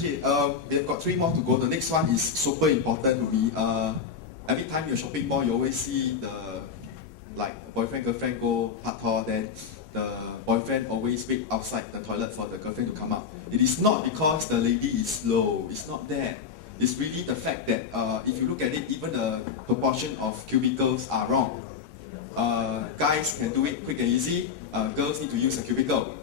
Okay, we've got 3 more to go. The next one is super important to me. Every time you're shopping mall, you always see the boyfriend girlfriend go hardcore, then the boyfriend always wait outside the toilet for the girlfriend to come out. It is not because the lady is slow. It's not that. It's really the fact that if you look at it, even the proportion of cubicles are wrong. Guys can do it quick and easy. Girls need to use a cubicle.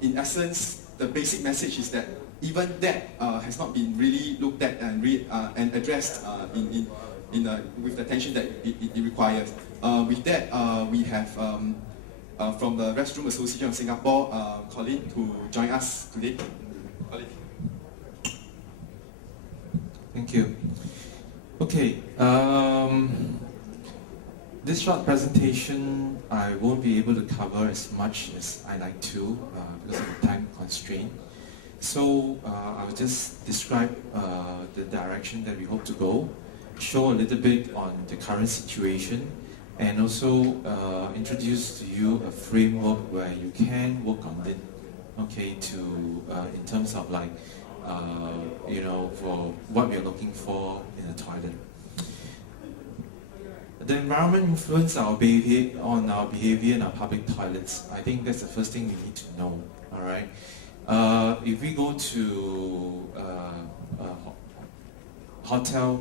In essence, the basic message is that even that has not been really looked at and addressed with the attention that it requires. With that, we have from the Restroom Association of Singapore, Colin, to join us today. Colin. Thank you. Okay, this short presentation I won't be able to cover as much as I like to because of the time constraint. So I will just describe the direction that we hope to go, show a little bit on the current situation, and also introduce to you a framework where you can work on it, okay, to in terms of like for what we are looking for in a toilet. The environment influence our behavior on our behavior in our public toilets. I think that's the first thing we need to know. All right. If we go to a hotel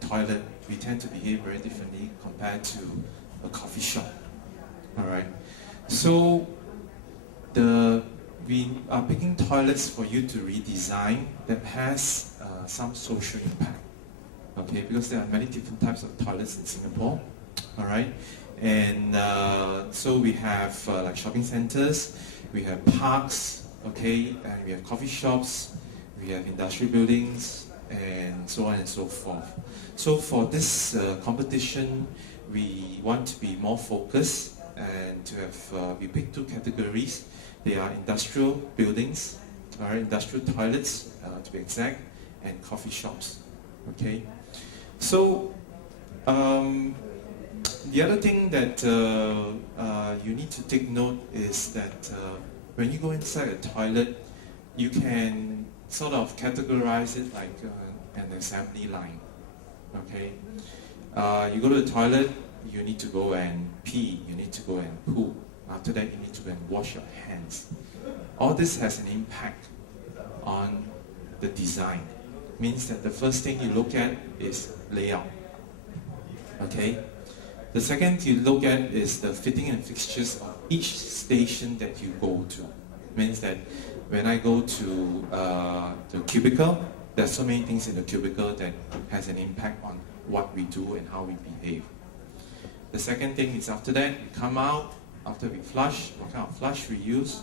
toilet, we tend to behave very differently compared to a coffee shop. All right. So we are picking toilets for you to redesign that has some social impact. Okay, because there are many different types of toilets in Singapore. All right, and so we have like shopping centers, we have parks, okay, and we have coffee shops, we have industrial buildings, and so on and so forth. So for this competition, we want to be more focused and to have we pick 2 categories. They are industrial buildings, all right, industrial toilets to be exact, and coffee shops. Okay. So the other thing that you need to take note is that when you go inside a toilet, you can sort of categorize it like an assembly line. Okay, you go to the toilet, you need to go and pee, you need to go and poo. After that, you need to go and wash your hands. All this has an impact on the design. Means that the first thing you look at is layout. Okay. The second you look at is the fitting and fixtures of each station that you go to. Means that when I go to the cubicle, there's so many things in the cubicle that has an impact on what we do and how we behave. The second thing is after that, we come out, after we flush, what kind of flush we use.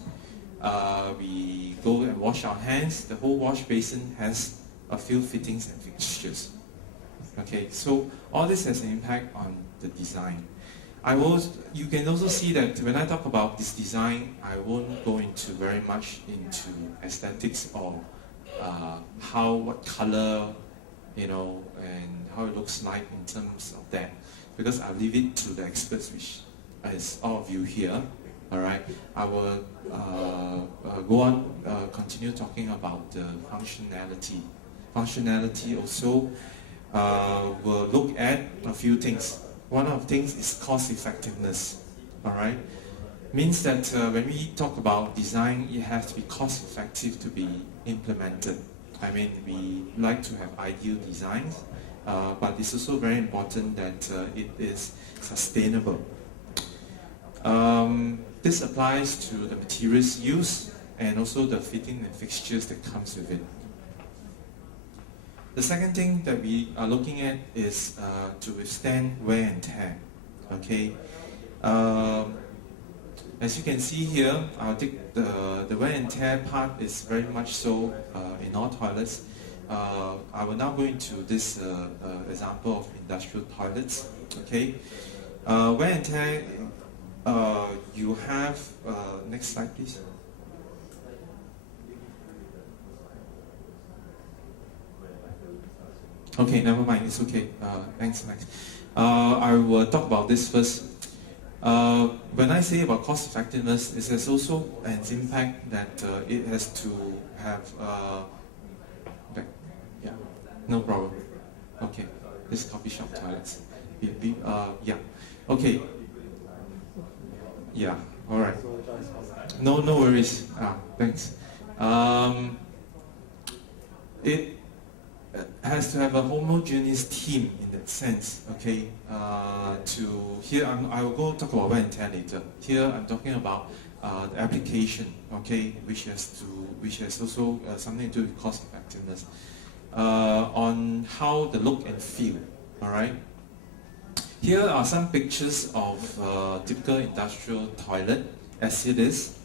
We go and wash our hands. The whole wash basin has a few fittings and fixtures. Okay, so all this has an impact on the design. You can also see that when I talk about this design, I won't go into very much into aesthetics or what color, and how it looks like in terms of that, because I'll leave it to the experts, which is all of you here. All right, I will go on, continue talking about the functionality. Functionality also will look at a few things. One of the things is cost effectiveness. All right, means that when we talk about design, it has to be cost effective to be implemented. I mean, we like to have ideal designs, but it's also very important that it is sustainable. This applies to the materials used and also the fitting and fixtures that comes with it. The second thing that we are looking at is to withstand wear and tear. Okay, as you can see here, I'll take the wear and tear part is very much so in all toilets. I will now go into this example of industrial toilets. Okay, wear and tear. You have next slide, please. Okay, never mind, it's okay. Thanks, Max. I will talk about this first. When I say about cost effectiveness, it has also an impact that it has to have back. Yeah, no problem. Okay, this is coffee shop toilets. Yeah, okay. Yeah, all right. No worries. Thanks. It has to have a homogeneous theme in that sense. Okay. I will go talk about wear and tear later. Here I'm talking about the application. Okay, which has also something to do with cost effectiveness. On how the look and feel. All right. Here are some pictures of typical industrial toilet as it is.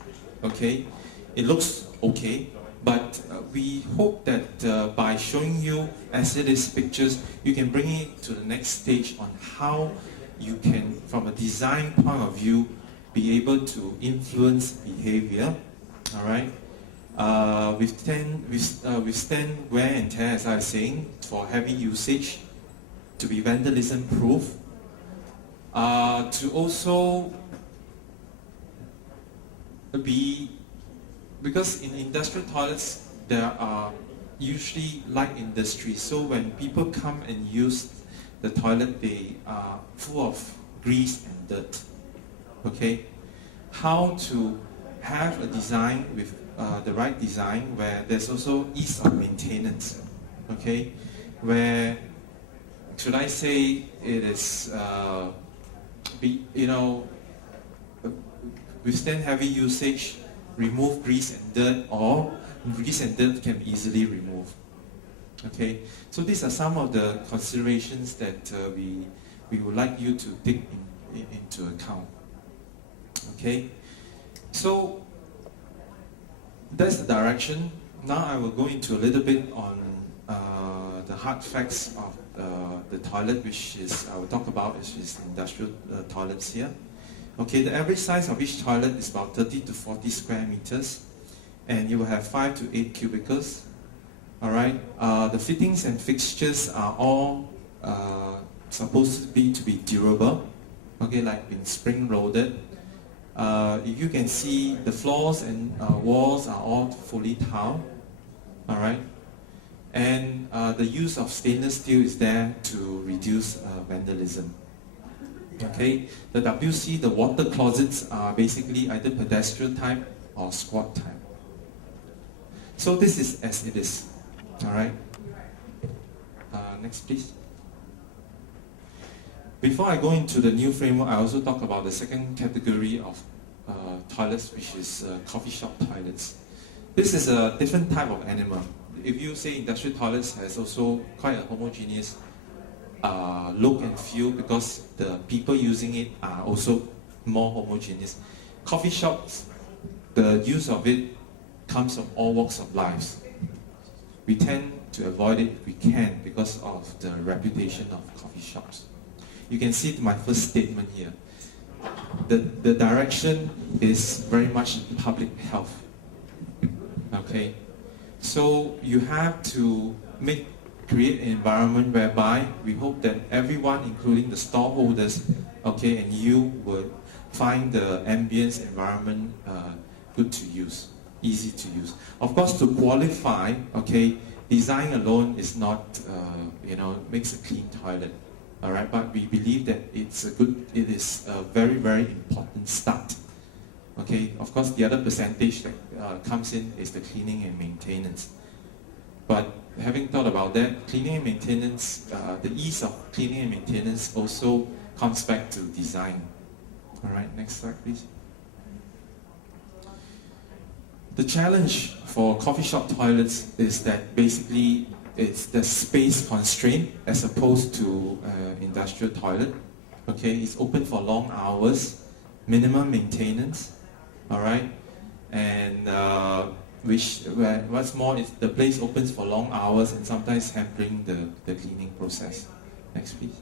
Okay, it looks okay, but we hope that by showing you as it is pictures, you can bring it to the next stage on how you can, from a design point of view, be able to influence behavior. All right. Withstand wear and tear, as I was saying, for heavy usage, to be vandalism proof. To also be, because in industrial toilets there are usually light industry, so when people come and use the toilet, they are full of grease and dirt. Okay, how to have a design with the right design where there's also ease of maintenance. Okay, where should I say it is withstand heavy usage, remove grease and dirt, or grease and dirt can be easily removed. Okay, so these are some of the considerations that we would like you to take into account. Okay, so that's the direction. Now I will go into a little bit on the hard facts of the toilet, which is I will talk about, which is industrial toilets here. Okay, the average size of each toilet is about 30 to 40 square meters, and you will have 5 to 8 cubicles. All right, the fittings and fixtures are all supposed to be durable. Okay, like been spring loaded. If you can see, the floors and walls are all fully tiled. All right, and the use of stainless steel is there to reduce vandalism. Okay, the WC, the water closets are basically either pedestrian type or squat type. So this is as it is. All right. Next, please. Before I go into the new framework, I also talk about the second category of toilets, which is coffee shop toilets. This is a different type of animal. If you say industrial toilets has also quite a homogeneous look and feel because the people using it are also more homogeneous. Coffee shops, the use of it comes from all walks of life. We tend to avoid it if we can because of the reputation of coffee shops. You can see my first statement here. The direction is very much public health. Okay, so you have to create an environment whereby we hope that everyone, including the stallholders, okay, and you will find the ambience environment good to use, easy to use. Of course, to qualify, okay, design alone is not, makes a clean toilet, all right. But we believe that it is a very, very important start. Okay. Of course, the other percentage that comes in is the cleaning and maintenance. But having thought about that, cleaning and maintenance, the ease of cleaning and maintenance also comes back to design. All right, next slide, please. The challenge for coffee shop toilets is that basically it's the space constraint as opposed to industrial toilet. Okay, it's open for long hours, minimum maintenance. All right, and what's more is the place opens for long hours and sometimes hampering the cleaning process. Next, please.